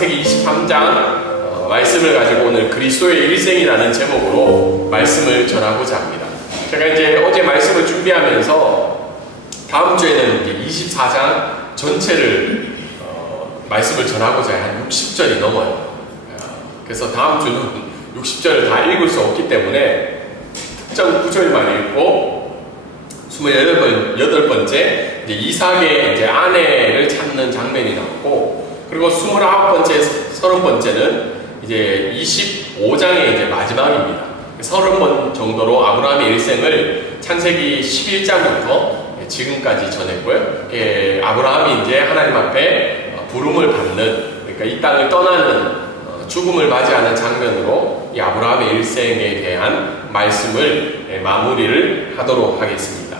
창세기 23장 말씀을 가지고 오늘 그리스도의 일생이라는 제목으로 말씀을 전하고자 합니다. 제가 이제 어제 말씀을 준비하면서 다음 주에는 이제 24장 전체를 말씀을 전하고자 한 60절이 넘어요. 그래서 다음 주는 60절을 다 읽을 수 없기 때문에 특정 구절만 읽고 28번째 이제 이삭의 이제 아내를 찾는 장면이 나오고, 그리고 29번째, 30번째는 이제 25장의 이제 마지막입니다. 30번 정도로 아브라함의 일생을 창세기 11장부터 지금까지 전했고요. 아브라함이 이제 하나님 앞에 부름을 받는, 그러니까 이 땅을 떠나는 죽음을 맞이하는 장면으로 이 아브라함의 일생에 대한 말씀을 마무리를 하도록 하겠습니다.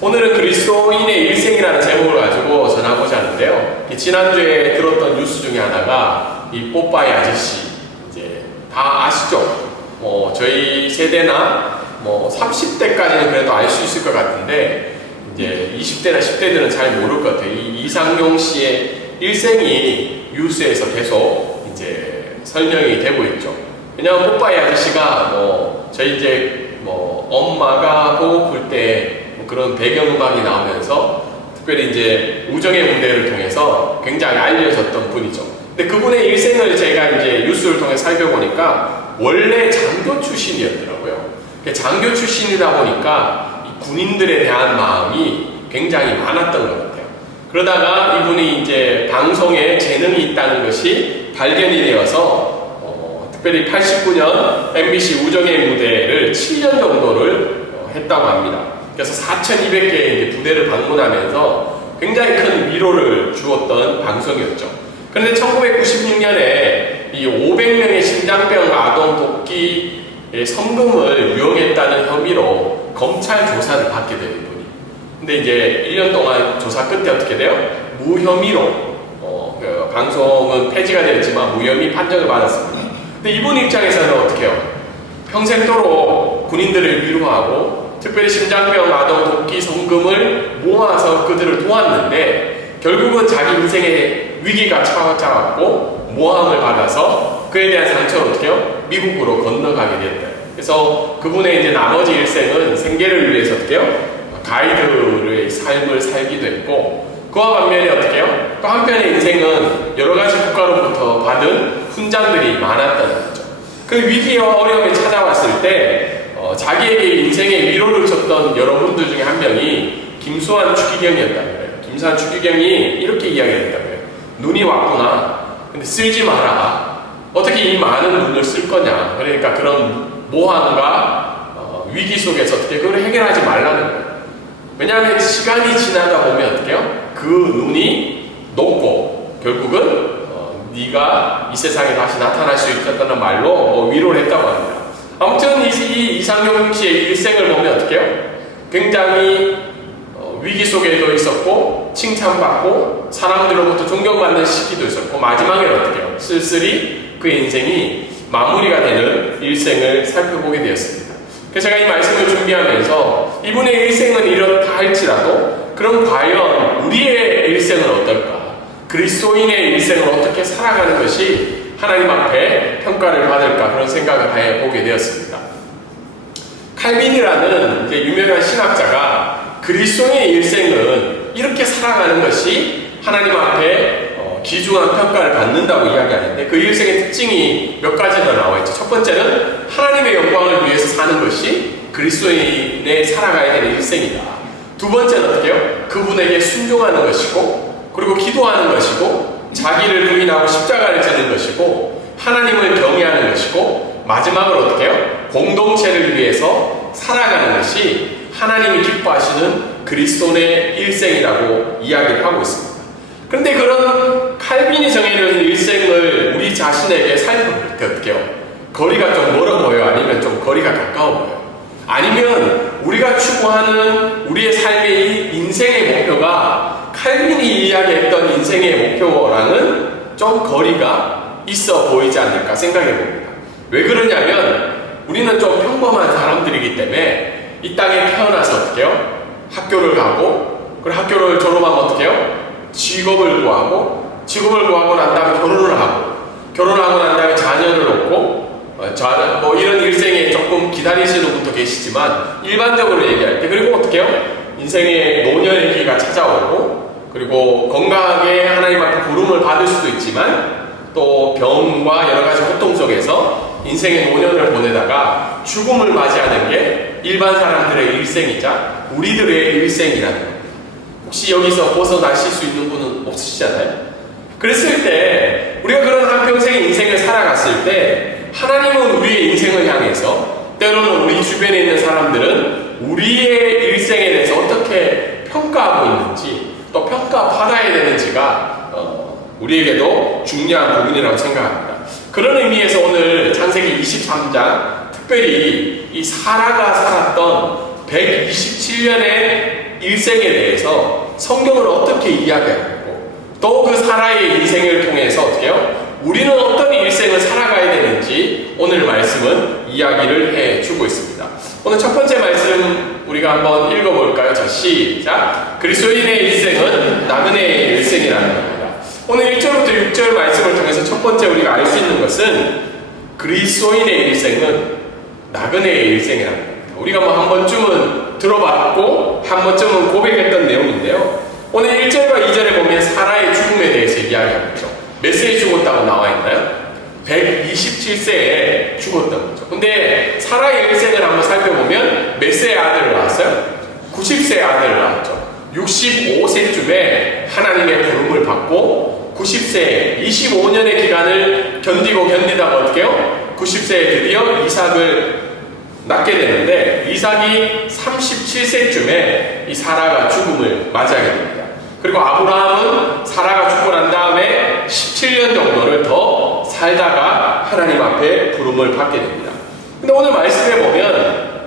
오늘은 그리스도인의 일생이라는 제목을 가지고 전하고자 하는데요. 지난주에 들었던 뉴스 중에 하나가 이 뽀빠이 아저씨, 이제 다 아시죠? 저희 세대나 30대까지는 그래도 알 수 있을 것 같은데, 이제 20대나 10대들은 잘 모를 것 같아요. 이 이상용 씨의 일생이 뉴스에서 계속 이제 설명이 되고 있죠. 왜냐하면 뽀빠이 아저씨가 저희 이제 엄마가 배고플 때 그런 배경음악이 나오면서 특별히 이제 우정의 무대를 통해서 굉장히 알려졌던 분이죠. 근데 그분의 일생을 제가 이제 뉴스를 통해 살펴보니까 원래 장교 출신이었더라고요. 장교 출신이다 보니까 이 군인들에 대한 마음이 굉장히 많았던 것 같아요. 그러다가 이분이 이제 방송에 재능이 있다는 것이 발견이 되어서 특별히 89년 MBC 우정의 무대를 7년 정도를 했다고 합니다. 그래서 4,200개의 이제 부대를 방문하면서 굉장히 큰 위로를 주었던 방송이었죠. 그런데 1996년에 이 500명의 심장병 아동 돕기의 성금을 유용했다는 혐의로 검찰 조사를 받게 돼요, 이분이. 근데 이제 1년 동안 조사 끝에 어떻게 돼요? 무혐의로, 방송은 폐지가 되었지만 무혐의 판정을 받았습니다. 근데 이분 입장에서는 어떻게 해요? 평생도록 군인들을 위로하고 특별히 심장병 아동 돕기 성금을 모아서 그들을 도왔는데, 결국은 자기 인생의 위기가 찾아왔고 모함을 받아서 그에 대한 상처를 어떻게 해요? 미국으로 건너가게 됐다. 그래서 그분의 이제 나머지 일생은 생계를 위해서 어떻게 해요? 가이드의 삶을 살기도 했고, 그와 반면에 어떻게 해요? 또 한편의 인생은 여러 가지 국가로부터 받은 훈장들이 많았다는 거죠. 그 위기와 어려움이 찾아왔을 때 자기에게 인생의 위로를 줬던 여러분들 중에 한 명이 김수환 추기경이었다는 거예요. 김수환 추기경이 이렇게 이야기했다는 거예요. 눈이 왔구나. 근데 쓸지 마라. 어떻게 이 많은 눈을 쓸 거냐. 그러니까 그런 모함과 위기 속에서 어떻게 그걸 해결하지 말라는 거예요. 왜냐하면 시간이 지나다 보면 어떻게 해요? 그 눈이 녹고 결국은 네가 이 세상에 다시 나타날 수 있다는 말로 위로를 했다고 합니다. 아무튼 이 이상용 씨의 일생을 보면 어떻게 해요? 굉장히 위기 속에도 있었고 칭찬받고 사람들로부터 존경받는 시기도 있었고, 마지막에는 어떻게 해요? 쓸쓸히 그 인생이 마무리가 되는 일생을 살펴보게 되었습니다. 그래서 제가 이 말씀을 준비하면서 이분의 일생은 이렇다 할지라도 그럼 과연 우리의 일생은 어떨까? 그리스도인의 일생을 어떻게 살아가는 것이 하나님 앞에 평가를 받을까, 그런 생각을 해보게 되었습니다. 칼빈이라는 이제 유명한 신학자가 그리스도인의 일생은 이렇게 살아가는 것이 하나님 앞에 귀중한 평가를 받는다고 이야기하는데, 그 일생의 특징이 몇 가지나 나와 있죠. 첫 번째는 하나님의 영광을 위해서 사는 것이 그리스도인의 살아가야 되는 일생이다. 두 번째는 어떻게 해요? 그분에게 순종하는 것이고, 그리고 기도하는 것이고, 자기를 부인하고 십자가를 지는 것이고, 하나님을 경외하는 것이고, 마지막으로 어떻게 해요? 공동체를 위해서 살아가는 것이 하나님이 기뻐하시는 그리스도인의 일생이라고 이야기를 하고 있습니다. 그런데 그런 칼빈이 정해놓은 일생을 우리 자신에게 살펴볼 때 어떻게 해요? 거리가 좀 멀어 보여요? 아니면 좀 거리가 가까워 보여요? 아니면 우리가 추구하는 우리의 삶의 인생의 목표가 칼빈이 이야기했던 인생의 목표랑은 좀 거리가 있어 보이지 않을까 생각해 봅니다. 왜 그러냐면 우리는 좀 평범한 사람들이기 때문에 이 땅에 태어나서 어떻게 해요? 학교를 가고, 그리고 학교를 졸업하면 어떻게 해요? 직업을 구하고, 직업을 구하고 난 다음에 결혼을 하고, 결혼하고 난 다음에 자녀를 얻고 뭐 이런 일생에 조금 기다리시는 분도 계시지만 일반적으로 얘기할 때 그리고 어떻게 해요? 인생의 노년기가 찾아오고 그리고 건강하게 하나님 앞에 부름을 받을 수도 있지만 또 병과 여러 가지 고통 속에서 인생의 노년을 보내다가 죽음을 맞이하는 게 일반 사람들의 일생이자 우리들의 일생이라는 겁니다. 혹시 여기서 벗어나실 수 있는 분은 없으시잖아요? 그랬을 때 우리가 그런 한평생의 인생을 살아갔을 때 하나님은 우리의 인생을 향해서 때로는 우리 주변에 있는 사람들은 우리의 일생에 대해서 어떻게 평가하고 있는지 또 평가받아야 되는지가 우리에게도 중요한 부분이라고 생각합니다. 그런 의미에서 오늘 창세기 23장 특별히 이 사라가 살았던 127년의 일생에 대해서 성경을 어떻게 이야기하고 또 그 사라의 인생을 통해서 어떻게 해요? 우리는 어떤 일생을 살아가야 되는지 오늘 말씀은 이야기를 해주고 있습니다. 오늘 첫 번째 말씀 우리가 한번 읽어볼까요? 자, 시작! 그리스도인의 일생은 나그네의 일생이라는 겁니다. 오늘 1절부터 6절 말씀을 통해서 첫 번째 우리가 알 수 있는 것은 그리스도인의 일생은 나그네의 일생이라는 겁니다. 우리가 뭐 한 번쯤은 들어봤고 한 번쯤은 고백했던 내용인데요. 오늘 1절과 2절에 보면 사라의 죽음에 대해서 이야기합니다. 몇 세에 죽었다고 나와 있나요? 127세에 죽었던 거죠. 근데 사라의 일생을 한번 살펴보면 몇 세의 아들을 낳았어요? 90세의 아들을 낳았죠. 65세쯤에 하나님의 부름을 받고 90세 25년의 기간을 견디다가 어떻게 해요? 90세에 드디어 이삭을 낳게 되는데 이삭이 37세쯤에 이 사라가 죽음을 맞이하게 됩니다. 그리고 아브라함은 사라가 죽고 난 다음에 17년 정도를 더 살다가 하나님 앞에 부름을 받게 됩니다. 근데 오늘 말씀해 보면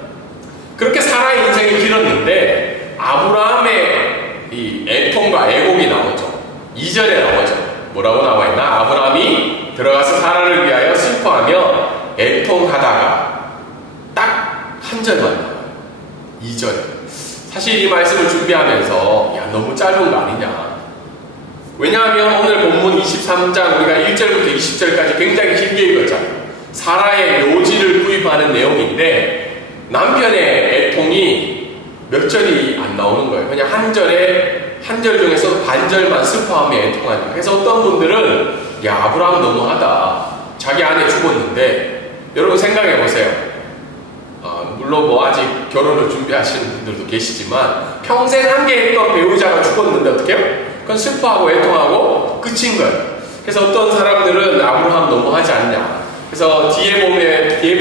그렇게 사라의 인생이 길었는데 아브라함의 이 애통과 애곡이 나오죠. 2절에 나오죠. 뭐라고 나와 있나? 아브라함이 들어가서 사라를 위하여 슬퍼하며 애통하다가 딱 한 절만 나와요. 2절. 사실 이 말씀을 준비하면서 야 너무 짧은 거 아니냐. 왜냐하면 오늘 본문 23장 우리가 1절부터 20절까지 굉장히 길게 읽었잖아요. 사라의 묘지를 구입하는 내용인데 남편의 애통이 몇 절이 안 나오는 거예요. 그냥 한 절 중에서 반절만 슬퍼하며 애통하니까. 그래서 어떤 분들은 야 아브라함 너무하다. 자기 아내 죽었는데 여러분 생각해 보세요. 물론 뭐 아직 결혼을 준비하시는 분들도 계시지만 평생 함께했던 배우자가 죽었는데 어떻게 해요? 그건 슬퍼하고 애통하고 끝인 거예요. 그래서 어떤 사람들은 아브라함 너무하지 않냐. 그래서 뒤에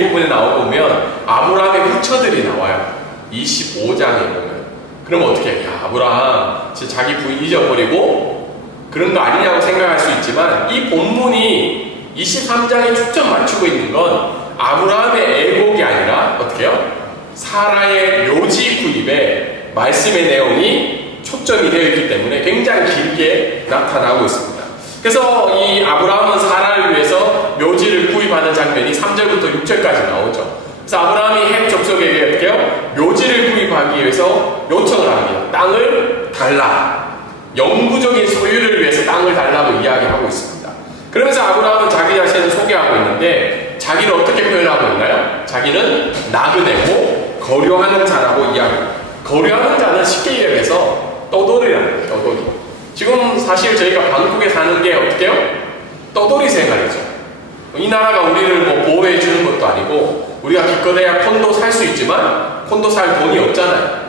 부분에 나오면 아브라함의 후처들이 나와요. 25장에 보면. 그럼 어떻게 해? 야 아브라함 진짜 자기 부인 잊어버리고 그런 거 아니냐고 생각할 수 있지만 이 본문이 23장에 초점 맞추고 있는 건 아브라함의 애곡이 아니라 어떻게 해요? 사라의 묘지 구입에 말씀의 내용이 초점이 되어 있기 때문에 굉장히 길게 나타나고 있습니다. 그래서 이 아브라함은 사라를 위해서 묘지를 구입하는 장면이 3절부터 6절까지 나오죠. 그래서 아브라함이 헷 족속에게 어떻게 해요? 묘지를 구입하기 위해서 요청을 합니다. 땅을 달라. 영구적인 소유를 위해서 땅을 달라고 이야기하고 있습니다. 그러면서 아브라함은 자기 자신을 소개하고 있는데 자기를 어떻게 표현하고 있나요? 자기는 나그네고 거류하는 자라고 이야기합니다. 거류하는 자는 쉽게 이야기해서 떠돌이라는 거예요. 떠돌이. 지금 사실 저희가 방콕에 사는 게 어떻게 해요? 떠돌이 생활이죠. 이 나라가 우리를 뭐 보호해 주는 것도 아니고 우리가 기껏해야 콘도 살 수 있지만 콘도 살 돈이 없잖아요.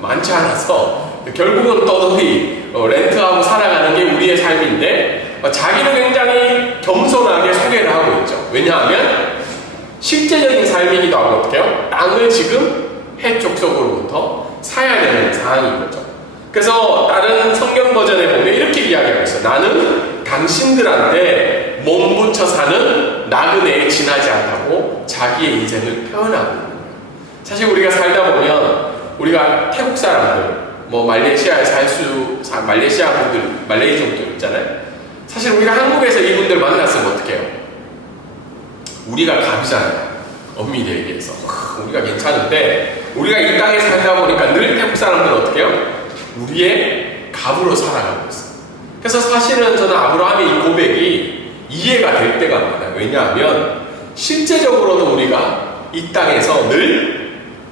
많지 않아서 결국은 떠돌이 렌트하고 살아가는 게 우리의 삶인데 자기는 굉장히 겸손하게 소개를 하고 있죠. 왜냐하면 실제적인 삶이기도 하고 어떻게 해요? 땅을 지금 해족속으로부터 사야 되는 상황인 거죠. 그래서 다른 성경 버전에 보면 이렇게 이야기하고 있어요. 나는 당신들한테 몸붙여 사는 나그네에 지나지 않다고 자기의 인생을 표현하고 있는 거예요. 사실 우리가 살다 보면 우리가 태국 사람들, 뭐 말레이시아에 말레이시아 분들, 말레이족들 있잖아요. 사실 우리가 한국에서 이분들 만났으면 어떻게 해요? 우리가 갑이잖아요. 엄밀히 얘기해서. 우리가 괜찮은데 우리가 이 땅에 살다 보니까 늘 태국 사람들은 어떻게 해요? 우리의 갑으로 살아가고 있어요. 그래서 사실은 저는 아브라함의 이 고백이 이해가 될 때가 많아요. 왜냐하면 실제적으로는 우리가 이 땅에서 늘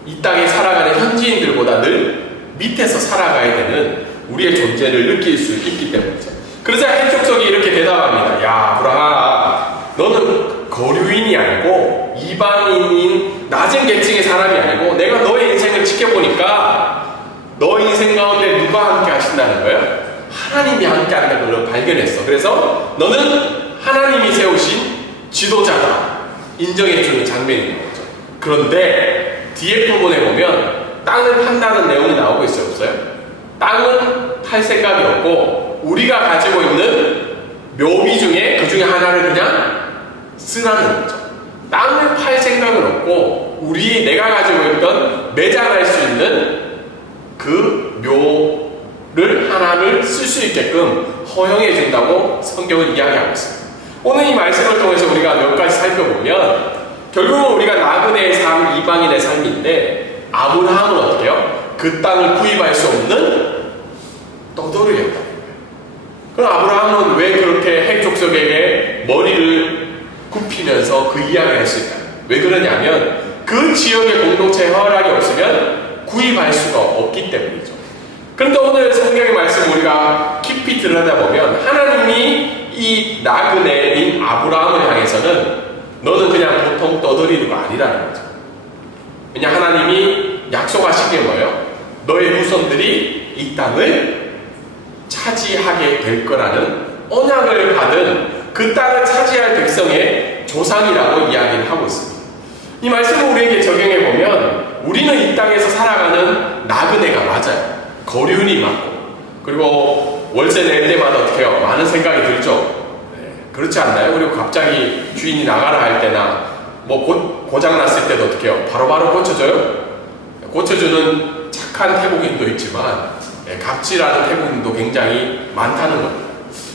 이 땅에 살아가는 현지인들보다 늘 밑에서 살아가야 되는 우리의 존재를 느낄 수 있기 때문이죠. 그러자 해족속이 이렇게 대답합니다. 야, 아브라함, 너는 거류인이 아니고 이방인인 낮은 계층의 사람이 아니고 내가 너의 인생을 지켜보니까 너 인생 가운데 누가 함께 하신다는 거예요? 하나님이 함께 한다는 걸 발견했어. 그래서 너는 하나님이 세우신 지도자다 인정해주는 장면이 나오죠. 그런데 뒤에 부분에 보면 땅을 판다는 내용이 나오고 있어요, 없어요? 땅은 팔 생각이 없고 우리가 가지고 있는 묘비 중에 그 중에 하나를 그냥 쓰라는 거죠. 땅을 팔 생각은 없고 내가 가지고 있던 매장할 수 있는 그 묘를 하나를 쓸 수 있게끔 허용해 준다고 성경은 이야기하고 있습니다. 오늘 이 말씀을 통해서 우리가 몇 가지 살펴보면 결국은 우리가 나그네의 삶, 이방인의 삶인데 아브라함은 어떻게 해요? 그 땅을 구입할 수 없는 떠돌이였다. 그럼 아브라함은 왜 그렇게 핵 족속에게 머리를 굽히면서 그 이야기를 했을까요? 왜 그러냐면 그 지역의 공동체에 허락이 없으면 구입할 수가 없기 때문이죠. 그런데 오늘 성경의 말씀 우리가 깊이 들여다보면 하나님이 이 나그네인 아브라함을 향해서는 너는 그냥 보통 떠돌이가 아니라는 거죠. 왜냐 하나님이 약속하신 게 뭐예요? 너의 후손들이 이 땅을 차지하게 될 거라는 언약을 받은 그 땅을 차지할 백성의 조상이라고 이야기를 하고 있습니다. 이 말씀을 우리에게 적용해 보면 우리는 이 땅에서 살아가는 나그네가 맞아요. 거류인이 맞고 그리고 월세 낼 때마다 어떻게 해요? 많은 생각이 들죠. 그렇지 않나요? 그리고 갑자기 주인이 나가라 할 때나 뭐 고장 났을 때도 어떻게 해요? 바로바로 고쳐줘요? 고쳐주는 착한 태국인도 있지만 갑질하는 태국인도 굉장히 많다는 겁니다.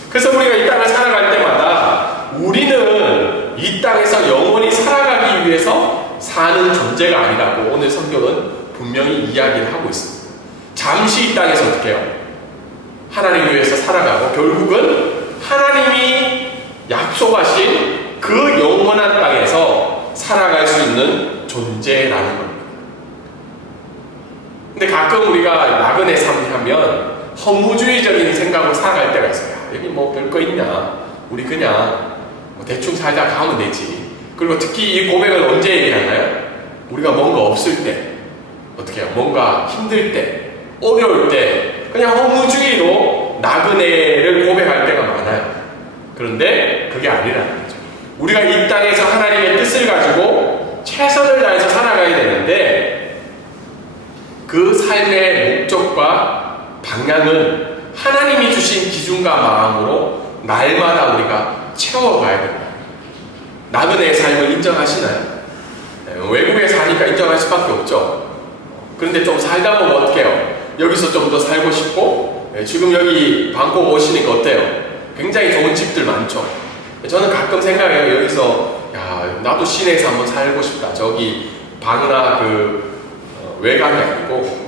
그래서 우리가 이 땅을 살아갈 때마다 우리는 이 땅에서 영원히 살아가기 위해서 사는 존재가 아니라고 오늘 성경은 분명히 이야기를 하고 있습니다. 잠시 이 땅에서 어떻게 해요? 하나님 위해서 살아가고 결국은 하나님이 약속하신 그 영원한 땅에서 살아갈 수 있는 존재라는 겁니다. 근데 가끔 우리가 나그네 삶하면 허무주의적인 생각으로 살아갈 때가 있어요. 여기 뭐 별거 있냐? 우리 그냥 뭐 대충 살다 가면 되지. 그리고 특히 이 고백을 언제 얘기하나요? 우리가 뭔가 없을 때, 어떻게 해요? 뭔가 힘들 때, 어려울 때 그냥 허무주의로 나그네를 고백할 때가 많아요. 그런데 그게 아니라는 거죠. 우리가 이 땅에서 하나님의 뜻을 가지고 최선을 다해서 살아가야 되는데 그 삶의 목적과 방향은 하나님이 주신 기준과 마음으로 날마다 우리가 채워가야 된다. 나그네의 삶을 인정하시나요? 외국에 사니까 인정할 수밖에 없죠. 그런데 좀 살다 보면 어떻게 해요? 여기서 좀 더 살고 싶고 지금 여기 방콕 오시니까 어때요? 굉장히 좋은 집들 많죠. 저는 가끔 생각해요. 여기서 야 나도 시내에서 한번 살고 싶다. 저기 방이나 외곽이 아니고.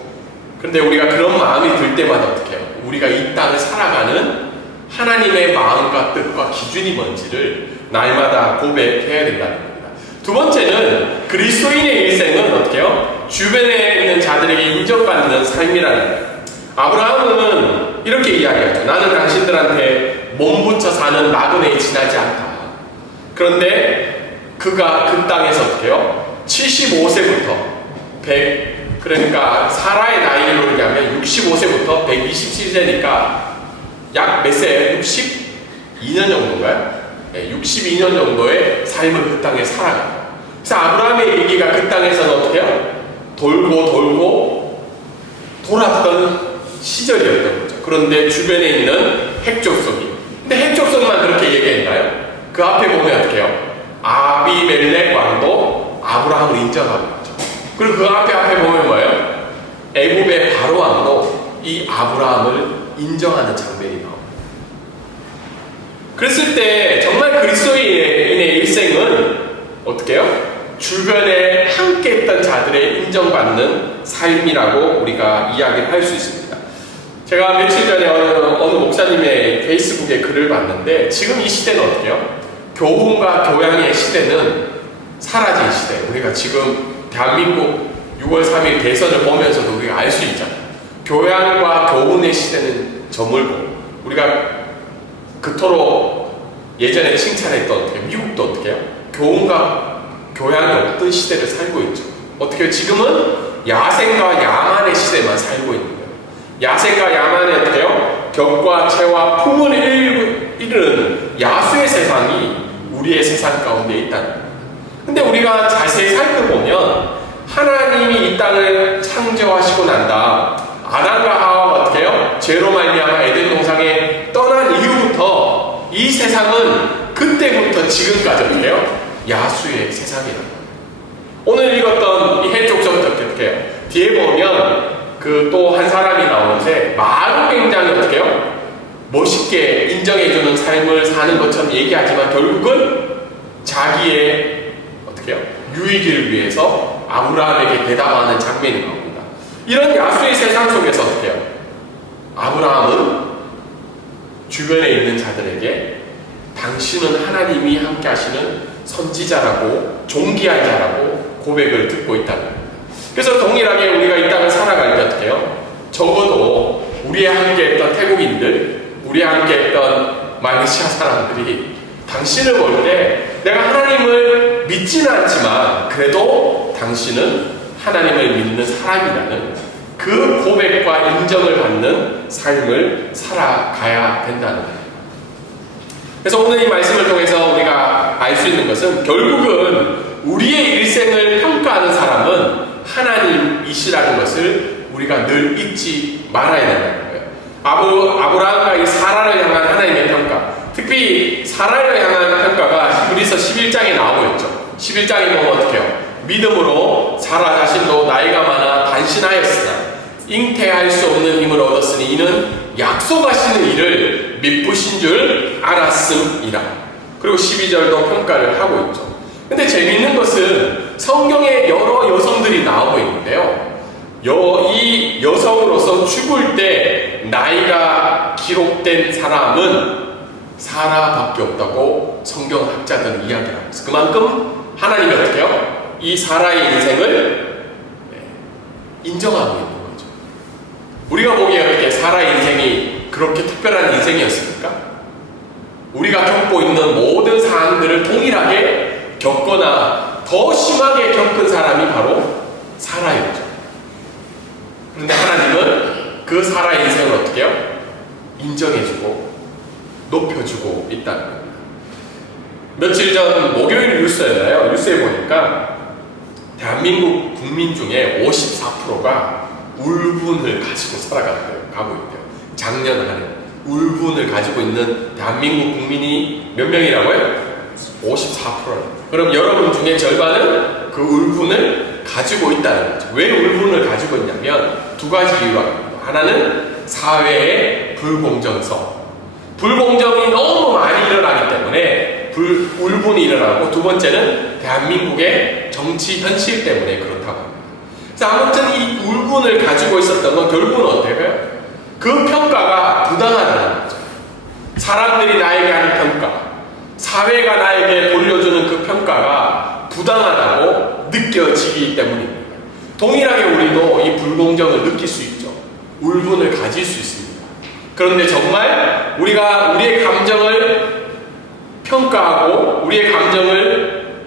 그런데 우리가 그런 마음이 들 때마다 어떻게 해요? 우리가 이 땅을 살아가는 하나님의 마음과 뜻과 기준이 뭔지를 날마다 고백해야 된다는 겁니다. 두 번째는 그리스도인의 일생은 어떻게 해요? 주변에 있는 자들에게 인정받는 삶이라는 거예요. 아브라함은 이렇게 이야기하죠. 나는 당신들한테 몸부쳐 사는 나그네에 지나지 않다. 그런데 그가 그 땅에서 어떻게 해요? 75세부터 100, 그러니까 사라의 나이로 얘기하면 65세부터 127세니까 약 몇 세예요? 62년 정도인가요? 62년 정도의 삶을 그 땅에 살아가요. 그래서 아브라함의 얘기가 그 땅에서는 어떻게 해요? 돌고 돌았던 시절이었던 거죠. 그런데 주변에 있는 핵족속이, 근데 핵족속만 그렇게 얘기했나요? 그 앞에 보면 어떻게 해요? 아비멜렉 왕도 아브라함을 인정하고 있죠. 그리고 그 앞에 보면 뭐예요? 애굽의 바로 왕도 이 아브라함을 인정하는 장면이 나옵니다. 그랬을 때 정말 그리스도인의 일생은 어떻게 해요? 주변에 함께 했던 자들의 인정받는 삶이라고 우리가 이야기를 할 수 있습니다. 제가 며칠 전에 어느 목사님의 페이스북에 글을 봤는데 지금 이 시대는 어떻게 해요? 교훈과 교양의 시대는 사라진 시대. 우리가 지금 대한민국 6월 3일 대선을 보면서도 우리가 알 수 있잖아요. 교양과 교훈의 시대는 저물고, 우리가 그토록 예전에 칭찬했던 어떻게 미국도 어떻게 해요? 교훈과 교양이 없던 시대를 살고 있죠. 어떻게 해요? 지금은 야생과 야만의 시대만 살고 있는 거예요. 야생과 야만의 어떻게 해요? 격과 체와 품을 이루는 야수의 세상이 우리의 세상 가운데 있다는 거예요. 근데 우리가 자세히 살펴보면 하나님이 이 땅을 창조하시고 난 다음 아담과 하와가 어떻게 해요? 죄로 말미암아 에덴 동산에 떠난 이후부터 이 세상은 그때부터 지금까지 어떻게 해요? 야수의 세상이라고. 오늘 읽었던 이 해족서부터 어떻게 해요? 뒤에 보면 그 또 한 사람이 나오는데 말은 굉장히 어떻게 해요? 멋있게 인정해주는 삶을 사는 것처럼 얘기하지만 결국은 자기의 어떻게 해요? 유익을 위해서 아브라함에게 대답하는 장면이 나옵니다. 이런 야수의 세상 속에서 어떻게 해요? 아브라함은 주변에 있는 자들에게 당신은 하나님이 함께 하시는 선지자라고 존귀한 자라고 고백을 듣고 있다는 겁니다. 그래서 동일하게 우리가 이 땅을 살아갈 때 어떻게 해요? 적어도 우리와 함께 했던 태국인들, 우리와 함께 했던 말레이시아 사람들이 당신을 볼 때 내가 하나님을 믿지는 않지만 그래도 당신은 하나님을 믿는 사람이라는 그 고백과 인정을 받는 삶을 살아가야 된다는 거예요. 그래서 오늘 이 말씀을 통해서 우리가 알 수 있는 것은 결국은 우리의 일생을 평가하는 사람은 하나님이시라는 것을 우리가 늘 잊지 말아야 된다는 거예요. 아브라함과 이 사라를 향한 하나님의 평가, 특히 사라를 향한 평가가 히브리서 11장에 나오고 있죠. 11장에 보면 어떻게 해요? 믿음으로 사라 자신도 나이가 많아 단신하였으나 잉태할 수 없는 힘을 얻었으니 이는 약속하시는 일을 미쁘신 줄 알았음이라. 그리고 12절도 평가를 하고 있죠. 근데 재미있는 것은 성경에 여러 여성들이 나오고 있는데요. 이 여성으로서 죽을 때 나이가 기록된 사람은 사라밖에 없다고 성경학자들은 이야기를 하고 있어요. 그만큼 하나님이 어떻게 해요? 이 사라의 인생을 인정하고 있는 거죠. 우리가 보기에 어떻게 사라의 인생이 그렇게 특별한 인생이었습니까? 우리가 겪고 있는 모든 사항들을 동일하게 겪거나 더 심하게 겪은 사람이 바로 사라였죠. 그런데 하나님은 그 사라의 인생을 어떻게 해요? 인정해주고 높여주고 있다는 겁니다. 며칠 전 목요일 뉴스였나요? 뉴스에 보니까 대한민국 국민 중에 54%가 울분을 가지고 살아가고 있대요. 작년 한 해 울분을 가지고 있는 대한민국 국민이 몇 명이라고요? 54%예요. 그럼 여러분 중에 절반은 그 울분을 가지고 있다는 거죠. 왜 울분을 가지고 있냐면 두 가지 이유가 있습니다. 하나는 사회의 불공정성. 불공정이 너무 많이 일어나기 때문에 울분이 일어나고, 두 번째는 대한민국의 정치 현실 때문에 그렇다고 합니다. 그래서 아무튼 이 울분을 가지고 있었던 건 결국은 어때요? 그 평가가 부당하다는 거죠. 사람들이 나에게 하는 평가, 사회가 나에게 돌려주는 그 평가가 부당하다고 느껴지기 때문입니다. 동일하게 우리도 이 불공정을 느낄 수 있죠. 울분을 가질 수 있습니다. 그런데 정말 우리가 우리의 감정을 평가하고 우리의 감정을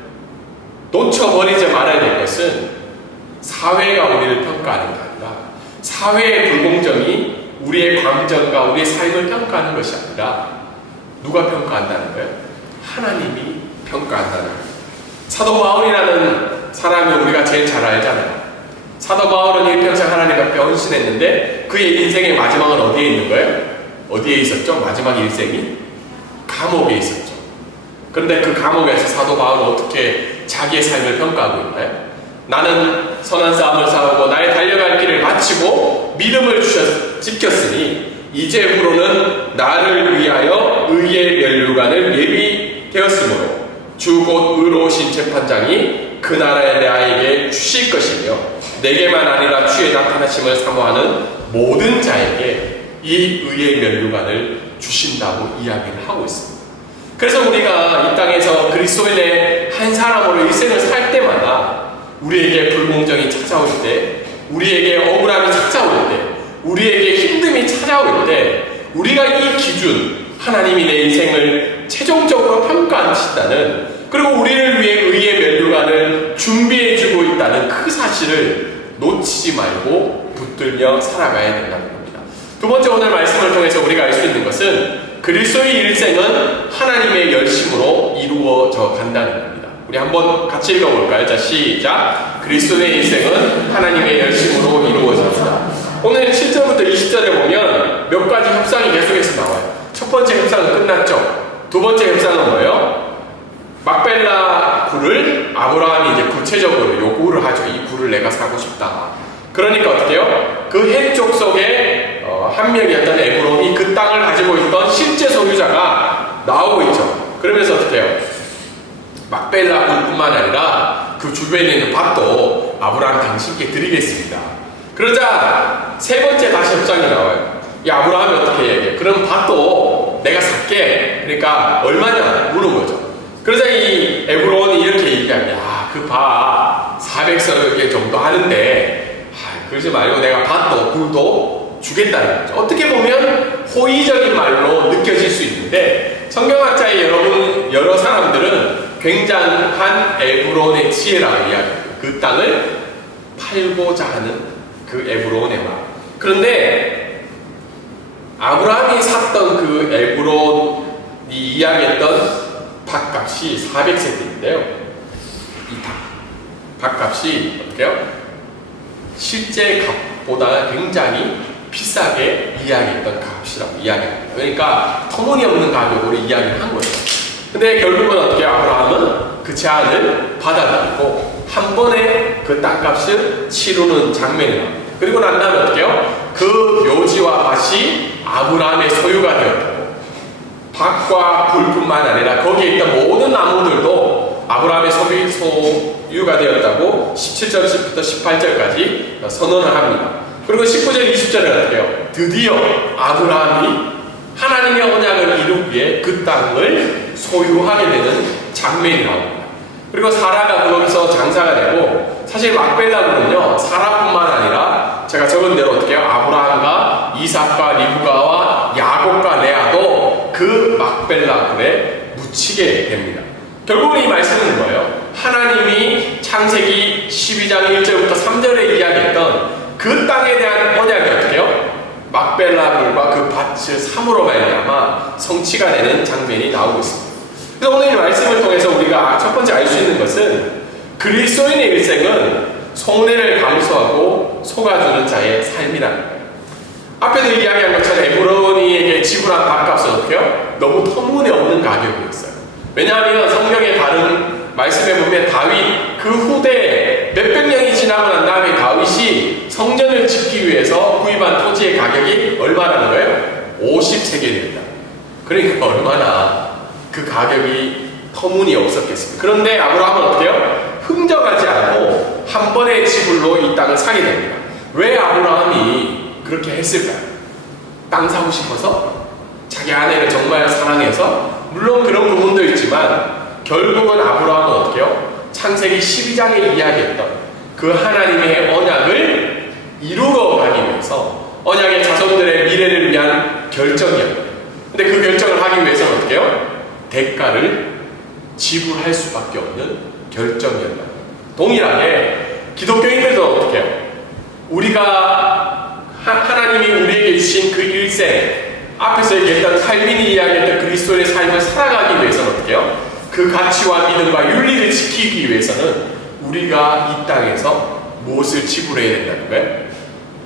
놓쳐버리지 말아야 될 것은 사회가 우리를 평가하는 게 아니라, 사회의 불공정이 우리의 감정과 우리의 삶을 평가하는 것이 아니라 누가 평가한다는 거예요? 하나님이 평가한다는 거예요. 사도 바울이라는 사람이 우리가 제일 잘 알잖아요. 사도 바울은 일평생 하나님 앞에 헌신했는데 그의 인생의 마지막은 어디에 있는 거예요? 어디에 있었죠? 마지막 일생이 감옥에 있었죠. 그런데 그 감옥에서 사도 바울은 어떻게 자기의 삶을 평가하고 있나요? 나는 선한 싸움을 싸우고 나의 달려갈 길을 마치고 믿음을 지켰으니 이제후로는 나를 위하여 의의 면류관을 예비되었으므로 주 곧 의로우신 재판장이 그 나라에 나에게 주실 것이며 내게만 아니라 주의 나타나심을 사모하는 모든 자에게 이 의의 면류관을 주신다고 이야기를 하고 있습니다. 그래서 우리가 이 땅에서 그리스도인의 한 사람으로 일생을 살 때마다 우리에게 불공정이 찾아올 때, 우리에게 억울함이 찾아올 때, 우리에게 힘듦이 찾아올 때, 우리가 이 기준, 하나님이 내 인생을 최종적으로 평가하신다는, 그리고 우리를 위해 의의 면류관을 준비해주고 있다는 그 사실을 놓치지 말고 붙들며 살아가야 된다는 겁니다. 두 번째, 오늘 말씀을 통해서 우리가 알 수 있는 것은 그리스도의 일생은 하나님의 열심으로 이루어져 간다는 겁니다. 우리 한번 같이 읽어볼까요? 자, 시작. 그리스도의 일생은 하나님의 열심으로 이루어집니다. 오늘 7절부터 20절에 보면 몇 가지 협상이 계속해서 나와요. 첫 번째 협상은 끝났죠. 두 번째 협상은 뭐예요? 막벨라 굴을 아브라함이 이제 구체적으로 요구를 하죠. 이 굴을 내가 사고 싶다. 그러니까 어떻게 해요? 그 헷 족속의 한 명이었던 에브론이 그 땅을 가지고 있던 실제 소유자가 나오고 있죠. 그러면서 어떻게 해요? 막벨라 굴뿐만 아니라 그 주변에 있는 밭도 아브라함 당신께 드리겠습니다. 그러자 세 번째 다시 협상이 나와요. 이 아브라함이 어떻게 얘기해? 그럼 밭도 내가 살게. 그러니까 얼마냐? 물어보죠. 그러자 이 에브론이 이렇게 얘기합니다. 그 밭 400서너 정도 하는데 그러지 말고 내가 밭도 굴도 주겠다는 거죠. 어떻게 보면 호의적인 말로 느껴질 수 있는데 성경학자의 여러 사람들은 굉장한 에브론의 지혜라고 이야기합니다. 그 땅을 팔고자 하는 그 에브론의 마음. 그런데 아브라함이 샀던 그 에브론이 이야기했던 밭값이 400세겔인데요. 이 밭값이 어떻게 해요? 실제 값보다 굉장히 비싸게 이야기했던 값이라고 이야기합니다. 그러니까 터무니없는 가격으로 이야기를 한 거예요. 근데 결국은 어떻게 아브라함은 그 제안을 받아들이고 한 번에 그 땅값을 치르는 장면이 나옵니다. 그리고 난 다음에 어떻게 해요? 그 묘지와 밭이 아브라함의 소유가 되었고 밭과 굴뿐만 아니라 거기에 있던 모든 나무들도 아브라함의 소유가 되었다고 17절부터 18절까지 선언을 합니다. 그리고 19절, 20절에 어떻게 해요? 드디어 아브라함이 하나님의 언약을 이루기 위해 그 땅을 소유하게 되는 장면이 나옵니다. 그리고 사라가 거기서 장사가 되고, 사실 막벨라굴은요 사라뿐만 아니라 제가 적은 대로 어떻게 해요? 아브라함과 이삭과 리브가와 야곱과 레아도 그 막벨라굴에 묻히게 됩니다. 결국은 이 말씀은 뭐예요? 하나님이 창세기 12장 1절부터 3절에 이야기했던 그 땅에 대한 언약이 어떻게 해요? 막벨라굴과 그 밭을 삼으로 말미암아 성취가 되는 장면이 나오고 있습니다. 그래서 오늘 이 말씀을 통해서 우리가 첫 번째 알 수 있는 것은 그리스도인의 일생은 속내를 감수하고 속아주는 자의 삶이라는 거예요. 앞에도 이야기한 것처럼 에브론이에게 지불한 밭값은 어떻게 해요? 너무 터무니없는 가격이었어요. 왜냐하면 성경의 다른 말씀에 보면 다윗 그 후대에 몇백 년이 지나고 난 다음에 다윗이 성전을 짓기 위해서 구입한 토지의 가격이 얼마라는 거예요? 50세겔입니다. 그러니까 얼마나 그 가격이 터무니없었겠습니까? 그런데 아브라함은 어떻게 해요? 흥정하지 않고 한 번의 지불로 이 땅을 사게 됩니다. 왜 아브라함이 그렇게 했을까요? 땅 사고 싶어서? 자기 아내를 정말 사랑해서? 물론 그런 부분도 있지만 결국은 아브라함은 어떻게 해요? 창세기 12장에 이야기했던 그 하나님의 언약을 이루어 가기 위해서 언약의 자손들의 미래를 위한 결정이었거든요. 근데 그 결정을 하기 위해서는 어떻게 해요? 대가를 지불할 수밖에 없는 결정이었다. 동일하게 기독교인들도 어떻게 해요? 우리가 하나님이 우리에게 주신 그 일생, 앞에서 얘기했던 칼빈이 이야기했던 그리스도의 삶을 살아가기 위해서는 어떻게 해요? 그 가치와 믿음과 윤리를 지키기 위해서는 우리가 이 땅에서 무엇을 지불해야 된다는 거예요?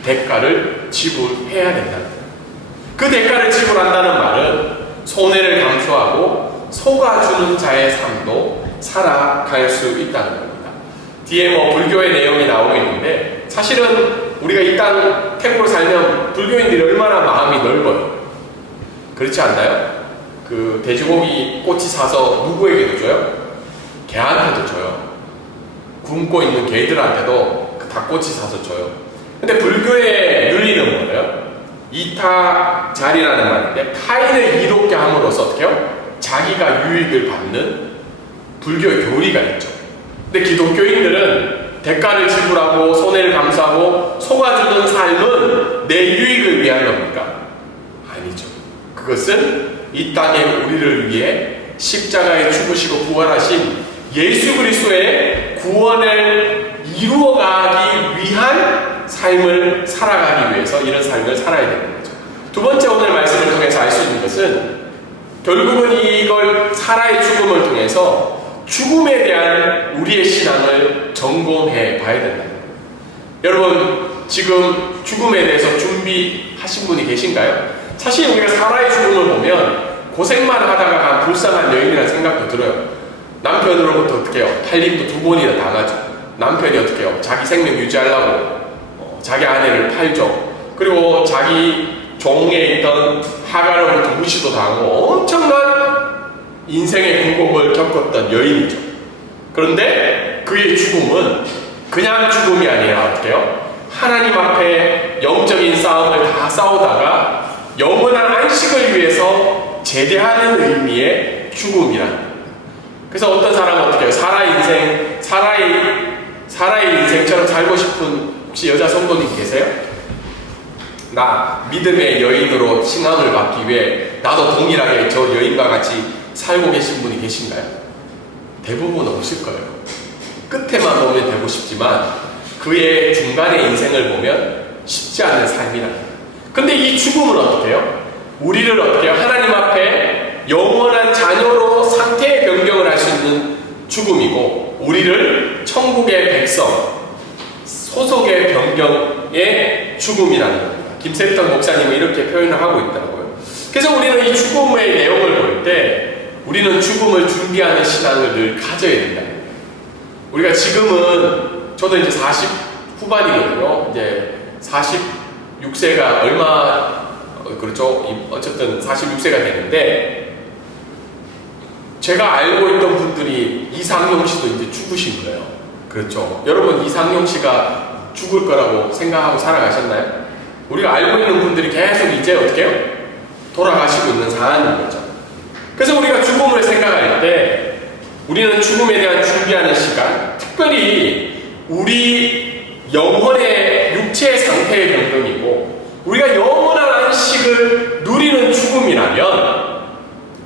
대가를 지불해야 된다는 거예요. 그 대가를 지불한다는 말은 손해를 감수하고 속아주는 자의 삶도 살아갈 수 있다는 겁니다. 뒤에 불교의 내용이 나오고 있는데, 사실은 우리가 이 땅 태국을 살면 불교인들이 얼마나 마음이 넓어요. 그렇지 않나요? 그 돼지고기 꼬치 사서 누구에게도 줘요? 개한테도 줘요. 굶고 있는 개들한테도 그 닭꼬치 사서 줘요. 근데 불교의 윤리는 뭐예요? 이타자리라는 말인데, 타인을 이롭게 함으로써 어떻게 해요? 자기가 유익을 받는 불교의 교리가 있죠. 근데 기독교인들은 대가를 지불하고 손해를 감수하고 속아주는 삶은 내 유익을 위한 겁니까? 아니죠. 그것은 이 땅에 우리를 위해 십자가에 죽으시고 부활하신 예수 그리스도의 구원을 이루어가기 위한 삶을 살아가기 위해서 이런 삶을 살아야 되는 거죠. 두 번째, 오늘 말씀을 통해서 알 수 있는 것은 결국은 이걸 살아의 죽음을 통해서 죽음에 대한 우리의 신앙을 점검해 봐야 된다는 거예요. 여러분, 지금 죽음에 대해서 준비하신 분이 계신가요? 사실 우리가 살아의 죽음을 보면 고생만 하다가 간 불쌍한 여인이라는 생각도 들어요. 남편으로부터 어떻게 해요? 팔림도 2번이나 당하죠. 남편이 어떻게 해요? 자기 생명 유지하려고 자기 아내를 팔죠. 그리고 자기 종에 있던 하가로부터 무시도 당하고 엄청난 인생의 굴곡을 겪었던 여인이죠. 그런데 그의 죽음은 그냥 죽음이 아니라 어떻게 해요? 하나님 앞에 영적인 싸움을 다 싸우다가 영원한 안식을 위해서 제대하는 의미의 죽음이라는 거예요. 그래서 어떤 사람은 어떻게 해요? 사라의 인생처럼 살고 싶은 혹시 여자 성도님 계세요? 나 믿음의 여인으로 칭함을 받기 위해 나도 동일하게 저 여인과 같이 살고 계신 분이 계신가요? 대부분 없을 거예요. 끝에만 보면 되고 싶지만 그의 중간의 인생을 보면 쉽지 않은 삶이라. 근데 이 죽음은 어떻게 해요? 우리를 어떻게 해요? 하나님 앞에 영원한 자녀로 상태의 변경을 할 수 있는 죽음이고, 우리를 천국의 백성, 소속의 변경의 죽음이라는 겁니다. 김세턴 목사님은 이렇게 표현을 하고 있더라고요. 그래서 우리는 이 죽음의 내용을 볼 때 우리는 죽음을 준비하는 신앙을 늘 가져야 된다는 거예요. 우리가 지금은, 저도 이제 40 후반이거든요. 이제 46세가 그렇죠. 어쨌든 46세가 되는데, 제가 알고 있던 분들이 이상용 씨도 이제 죽으신 거예요. 그렇죠. 여러분, 이상용 씨가 죽을 거라고 생각하고 살아가셨나요? 우리가 알고 있는 분들이 계속 이제 어떻게 해요? 돌아가시고 있는 상황인 거죠. 그래서 우리가 죽음을 생각할 때 우리는 죽음에 대한 준비하는 시간, 특별히 우리 영혼의 육체의 상태의 변동이고 우리가 영원한 안식을 누리는 죽음이라면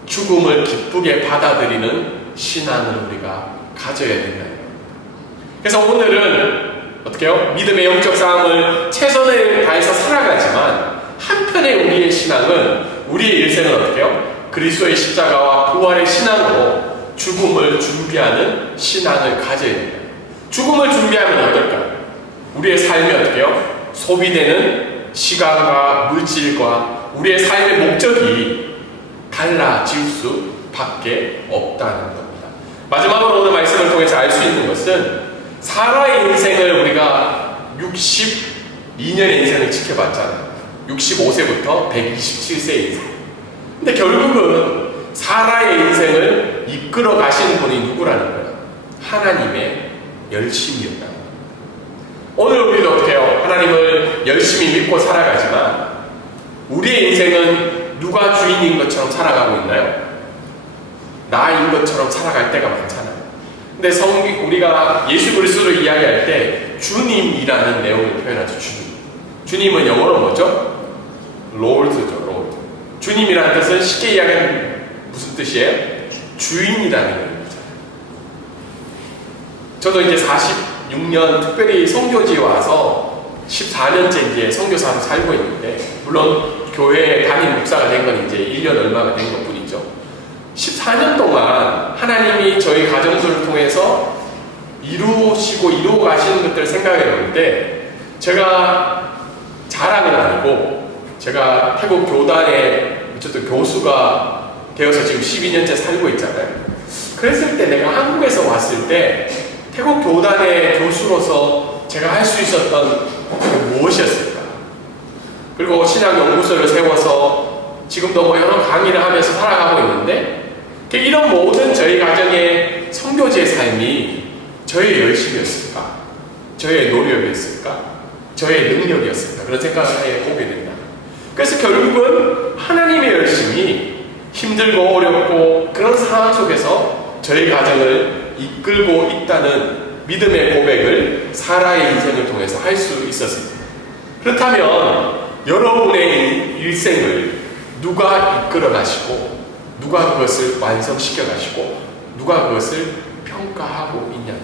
죽음을 기쁘게 받아들이는 신앙을 우리가 가져야 된다는 거예요. 그래서 오늘은 어떻게 해요? 믿음의 영적 싸움을 최선을 다해서 살아가지만 한편의 우리의 신앙은, 우리의 일생은 어떻게 해요? 그리스도의 십자가와 부활의 신앙으로 죽음을 준비하는 신앙을 가져야 됩니다. 죽음을 준비하면 어떨까요? 우리의 삶이 어떻게 해요? 소비되는 시간과 물질과 우리의 삶의 목적이 달라질 수밖에 없다는 겁니다. 마지막으로 오늘 말씀을 통해서 알 수 있는 것은, 사라의 인생을 우리가 62년의 인생을 지켜봤잖아요. 65세부터 127세의 인생. 근데 결국은 사라의 인생을 이끌어 가시는 분이 누구라는 거예요? 하나님의 열심이었다. 오늘 우리도 어떻게 해요? 하나님을 열심히 믿고 살아가지만 우리의 인생은 누가 주인인 것처럼 살아가고 있나요? 나인 것처럼 살아갈 때가 많잖아요. 근데 우리가 예수 그리스도를 이야기할 때 주님이라는 내용을 표현하죠. 주님은 영어로 뭐죠? Lord죠. Lord. 주님이라는 뜻은 쉽게 이야기하면 무슨 뜻이에요? 주인이라는 의미죠. 저도 이제 46년 특별히 선교지에 와서 14년째 이제 선교사로 살고 있는데, 물론 교회에 담임 목사가 된 건 이제 1년 얼마가 된 것 뿐이죠. 14년 동안 하나님이 저희 가정들을 통해서 이루어 가시는 것들을 생각해 볼 때, 제가 자랑은 아니고, 제가 태국 교단의 어쨌든 교수가 되어서 지금 12년째 살고 있잖아요. 그랬을 때 내가 한국에서 왔을 때 태국 교단의 교수로서 제가 할 수 있었던 게 무엇이었을까? 그리고 신학연구소를 세워서 지금도 뭐 여러 강의를 하면서 살아가고 있는데, 이런 모든 저희 가정의 선교지의 삶이 저의 열심이었을까? 저의 노력이었을까? 저의 능력이었을까? 그런 생각을 해보게 된다. 그래서 결국은 하나님의 열심이 힘들고 어렵고 그런 상황 속에서 저희 가정을 이끌고 있다는 믿음의 고백을 사라의 인생을 통해서 할 수 있었습니다. 그렇다면 여러분의 일생을 누가 이끌어 가시고 누가 그것을 완성시켜 가시고 누가 그것을 평가하고 있냐.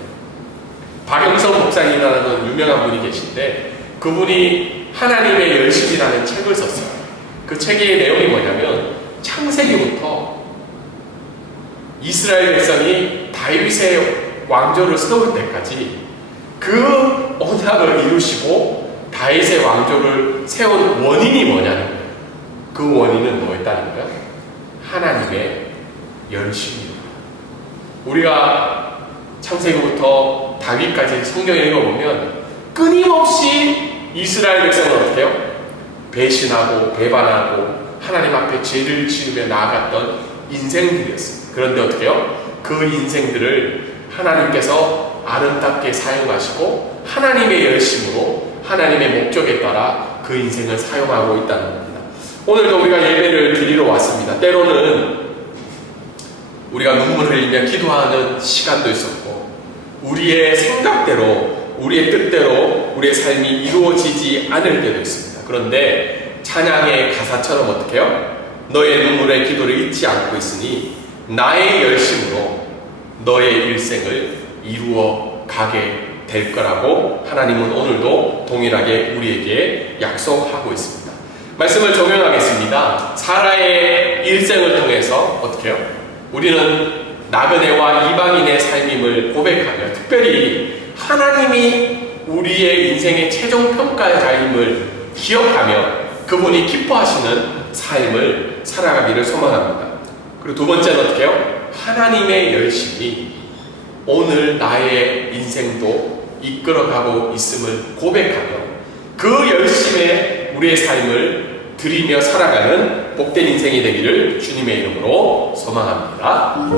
박영선 목사님이라는 유명한 분이 계신데 그분이 하나님의 열심이라는 책을 썼어요. 그 책의 내용이 뭐냐면 창세기부터 이스라엘 백성이 다윗의 왕조를 세울 때까지 그 언약을 이루시고 다윗의 왕조를 세운 원인이 뭐냐는 거예요. 그 원인은 뭐였다는 거예요? 하나님의 열심입니다. 우리가 창세기부터 다윗까지 성경을 읽어보면 끊임없이 이스라엘 백성은 어떻게 해요? 배신하고 배반하고 하나님 앞에 죄를 지으며 나아갔던 인생들이었습니다. 그런데 어떻게 해요? 그 인생들을 하나님께서 아름답게 사용하시고 하나님의 열심으로 하나님의 목적에 따라 그 인생을 사용하고 있다는 겁니다. 오늘도 우리가 예배를 드리러 왔습니다. 때로는 우리가 눈물 흘리며 기도하는 시간도 있었고 우리의 생각대로 우리의 뜻대로 우리의 삶이 이루어지지 않을 때도 있습니다. 그런데 찬양의 가사처럼 어떻게 해요? 너의 눈물의 기도를 잊지 않고 있으니 나의 열심으로 너의 일생을 이루어 가게 될 거라고 하나님은 오늘도 동일하게 우리에게 약속하고 있습니다. 말씀을 적용하겠습니다. 사라의 일생을 통해서 어떻게 해요? 우리는 나그네와 이방인의 삶임을 고백하며 특별히 하나님이 우리의 인생의 최종 평가자임을 기억하며 그분이 기뻐하시는 삶을 살아가기를 소망합니다. 그리고 두 번째는 어떻게 해요? 하나님의 열심이 오늘 나의 인생도 이끌어가고 있음을 고백하며 그 열심에 우리의 삶을 드리며 살아가는 복된 인생이 되기를 주님의 이름으로 소망합니다.